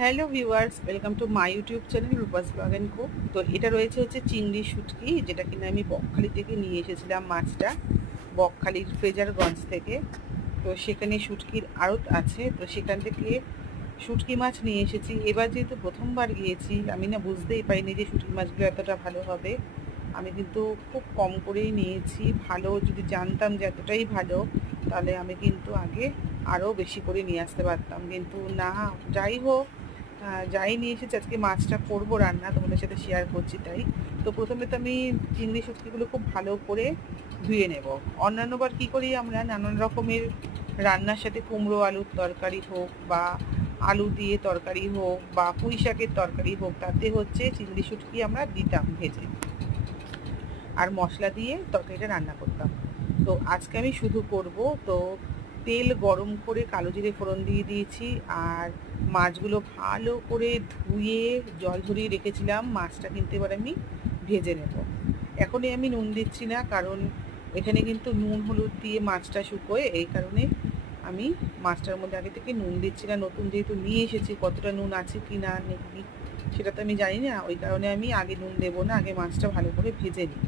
Hello viewers, welcome to my YouTube channel Rupa's vlog and co. তো এটা রয়েছে হচ্ছে চিংড়ি শুটকি, যেটা কিনা আমি বকখালি থেকে নিয়ে এসেছিলাম মাছটা, বকখালির ফ্রেজারগঞ্জ থেকে। তো সেখানে শুটকির আড়ত আছে, তো সেখান থেকে শুটকি মাছ নিয়ে এসেছি। এবার যেহেতু প্রথমবার গিয়েছি, আমি না বুঝতেই পারিনি যে শুটকি মাছগুলো এতটা ভালো হবে। আমি কিন্তু খুব কম করেই নিয়েছি। ভালো যদি জানতাম যে এতটাই ভালো, তাহলে আমি কিন্তু আগে আরও বেশি করে নিয়ে আসতে পারতাম, কিন্তু না। যাই হোক, যাই নিয়ে এসেছি, আজকে মাছটা করবো রান্না, তোমাদের সাথে শেয়ার করছি তাই। তো প্রথমে তো আমি চিংড়ি শুটকিগুলো খুব ভালো করে ধুয়ে নেব। অন্যান্যবার কী করি আমরা, নানান রকমের রান্নার সাথে কুমড়ো আলুর তরকারি হোক বা আলু দিয়ে তরকারি হোক বা পুঁই শাকের তরকারি হোক, তাতে হচ্ছে চিংড়ি শুটকি আমরা দিতাম ভেজে, আর মশলা দিয়ে তরকারিটা রান্না করতাম। তো আজকে আমি শুধু করব। তো তেল গরম করে কালো জিরে ফোড়ন দিয়ে দিয়েছি, আর মাছগুলো ভালো করে ধুয়ে জল ঝরিয়ে রেখেছিলাম। মাছটা কিন্তু এবার আমি ভেজে নেব। এখনই আমি নুন দিচ্ছি না, কারণ এখানে কিন্তু নুন হলুদ দিয়ে মাছটা শুকোয়, এই কারণে আমি মাছটার মধ্যে আগে থেকে নুন দিচ্ছি না। নতুন যেহেতু নিয়ে এসেছি, কতটা নুন আছে কি না নেই সেটা তো আমি জানি না, ওই কারণে আমি আগে নুন দেবো না, আগে মাছটা ভালো করে ভেজে নিই।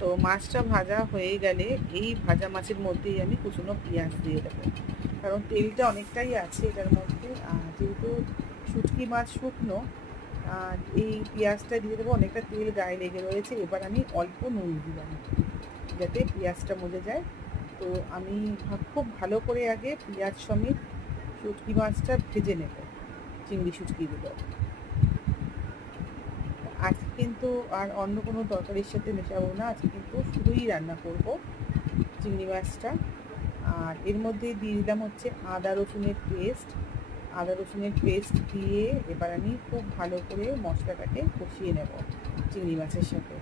তো মাছটা ভাজা হয়ে গেলে এই ভাজা মাছের মধ্যেই আমি কুচনো পেঁয়াজ দিয়ে দেবো, কারণ তেলটা অনেকটাই আছে এটার মধ্যে। যেহেতু শুটকি মাছ শুকনো, এই পেঁয়াজটা দিয়ে দেবো, অনেকটা তেল গায়ে লেগে রয়েছে। এবার আমি অল্প নুন দিলাম যাতে পেঁয়াজটা মজে যায়। তো আমি খুব ভালো করে আগে পেঁয়াজ সমেত শুটকি মাছটা ভেজে নেব, চিংড়ি শুটকিগুলো। আজকে কিন্তু আর অন্য কোনো তরকারির সাথে মেশাবো না, আজকে কিন্তু শুধুই রান্না করব চিংড়ি মাছটা। আর এর মধ্যে দিয়ে দিলাম হচ্ছে আদা রসুনের পেস্ট দিয়ে এবার আমি খুব ভালো করে মশলাটাকে কষিয়ে নেব চিংড়ি মাছের সাথে।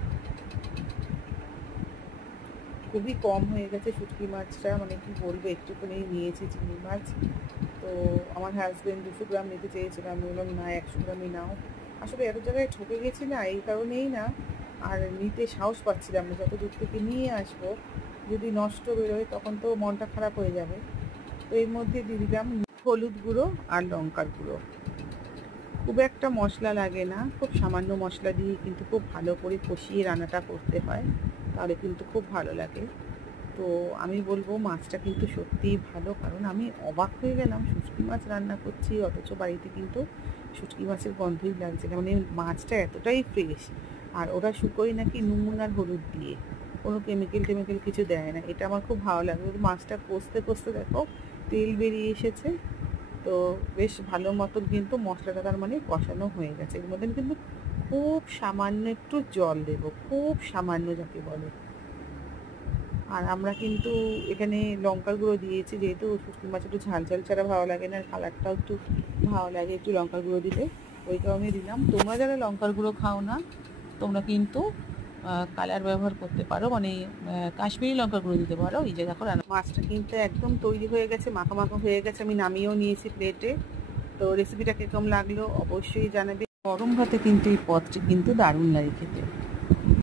খুবই কম হয়ে গেছে শুটকি মাছটা, মানে কি বলবো, একটুখানি নিয়েছি চিংড়ি মাছ। তো আমার হাজব্যান্ড 200 গ্রাম নিতে চেয়েছিল, আমি বললাম না, 100 গ্রামই নাও। আসলে এত জায়গায় ঠকে গেছি না, এই কারণেই না আর নিতে সাহস পাচ্ছিলাম না। যত দূর থেকে নিয়ে আসবো, যদি নষ্ট বেরোয় তখন তো মনটা খারাপ হয়ে যাবে। তো এর মধ্যে দিয়ে দিলাম হলুদ গুঁড়ো আর লঙ্কার গুঁড়ো। খুব একটা মশলা লাগে না, খুব সামান্য মশলা দিয়ে কিন্তু খুব ভালো করে কষিয়ে রান্নাটা করতে হয়, তাহলে কিন্তু খুব ভালো লাগে। তো আমি বলবো মাছটা কিন্তু সত্যিই ভালো, কারণ আমি অবাক হয়ে গেলাম, শুটকি মাছ রান্না করছি অথচ বাড়িতে কিন্তু শুটকি মাছের গন্ধই লাগছে না। মানে মাছটা এতটাই ফ্রেশ, আর ওরা শুকোয় নাকি নুন আর হলুদ দিয়ে, কোনো কেমিক্যাল কিছু দেয় না। এটা আমার খুব ভালো লাগে। মাছটা কষতে কষতে দেখো তেল বেরিয়ে এসেছে। তো বেশ ভালো মতন কিন্তু মশলাটা তার মানে কষানো হয়ে গেছে। এর মধ্যে কিন্তু খুব সামান্য একটু জল দেবো, খুব সামান্য যাকে বলে। আর আমরা কিন্তু এখানে লঙ্কার গুঁড়ো দিয়েছি, যেহেতু শুটকি মাছ একটু ঝাল ঝাল ছাড়া ভালো লাগে না, কালারটাও একটু ভালো লাগে একটু লঙ্কার গুঁড়ো দিলে, ওই কারণে দিলাম। তোমরা যারা লঙ্কার গুঁড়ো খাও না, তোমরা কিন্তু কালার ব্যবহার করতে পারো, মানে কাশ্মীরি লঙ্কার গুঁড়ো দিতে পারো। এই যে দেখো মাছটা কিন্তু একদম তৈরি হয়ে গেছে, মাখা মাখা হয়ে গেছে, আমি নামিয়েও নিয়েছি প্লেটে। তো রেসিপিটা কীরকম লাগলো অবশ্যই জানাবে। গরম ভাতে কিন্তু এই পদটি কিন্তু দারুণ লাগে খেতে।